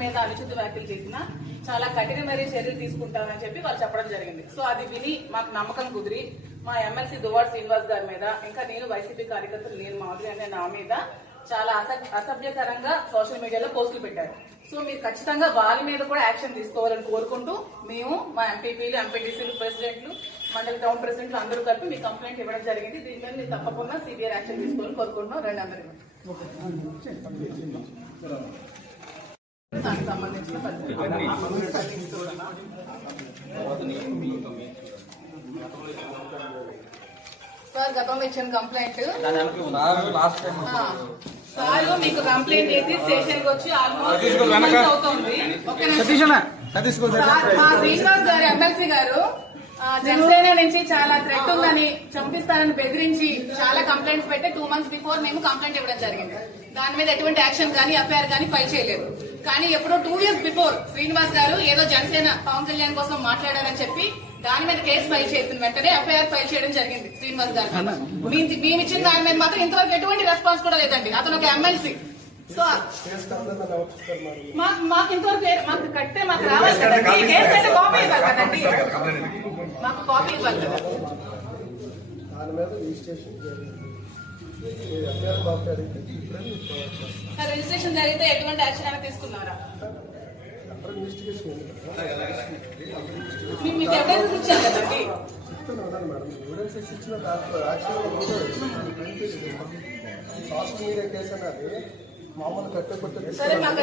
మీద అనుచిత వ్యాఖ్యలు చేసిన చాలా కఠినమైన చర్యలు తీసుకుంటామని చెప్పి వాళ్ళు చెప్పడం జరిగింది. సో అది విని మాకు నమ్మకం కుదిరి మా ఎమ్మెల్సీ దువ్వాడ శ్రీనివాస్ గారి మీద, ఇంకా నేను వైసీపీ కార్యకర్తలు నేను మాధురి అనే నా మీద చాలా అసభ్యకరంగా సోషల్ మీడియాలో పోస్టులు పెట్టారు. సో మీరు ఖచ్చితంగా వాళ్ళ మీద కూడా యాక్షన్ తీసుకోవాలని కోరుకుంటూ మేము మా ఎంపీపీలు, ఎంపీటీసీలు, ప్రెసిడెంట్లు, మండలి టౌన్ ప్రెసిడెంట్లు అందరూ కలిపి మీ కంప్లైంట్ ఇవ్వడం జరిగింది. దీని మీద మీరు తప్పకుండా సిబిఐ యాక్షన్ తీసుకోవాలని కోరుకుంటున్నాం. రెండు అందరికీ దానికి సంబంధించిన సార్ గతంలో ఇచ్చిన కంప్లైంట్ సార్ మీకు కంప్లైంట్ చేసి స్టేషన్ కి వచ్చి ఆల్మోస్ట్ అవుతుంది. శ్రీనివాస్ గారు ఎమ్మెల్సీ గారు జనసేన నుంచి చాలా థ్రెట్ ఉందని, చంపిస్తారని బెదిరించి చాలా కంప్లైంట్స్ పెట్టి 2 months బిఫోర్ మేము కంప్లైంట్ ఇవ్వడం జరిగింది. దాని మీద ఎటువంటి యాక్షన్ కానీ ఎఫ్ఐఆర్ కానీ ఫైల్ చేయలేదు. కానీ ఎప్పుడో 2 years బిఫోర్ శ్రీనివాస్ గారు ఏదో జనసేన పవన్ కళ్యాణ్ కోసం మాట్లాడారని చెప్పి దాని మీద కేసు ఫైల్ చేసిన వెంటనే ఎఫ్ఐఆర్ ఫైల్ చేయడం జరిగింది శ్రీనివాస్ గారు. మేము ఇచ్చిన దాని మీద మాత్రం ఇంతవరకు ఎటువంటి రెస్పాన్స్ కూడా లేదండి. అతను ఒక ఎమ్మెల్సీ. సో మాకు ఇంతవరకు మాకు కట్టే మాకు రావాలి కదండి, కేసు అయితే కాపీ ఇవ్వాలి కదండి, మాకు కాపీ ఇవ్వాలి కదా. సార్ రిజిస్ట్రేషన్ జరిగితే ఎటువంటి యాక్షన్ అయినా తీసుకున్నారా? మీకు ఎవిడెన్స్ ఇచ్చారు కదండి. సరే మాకు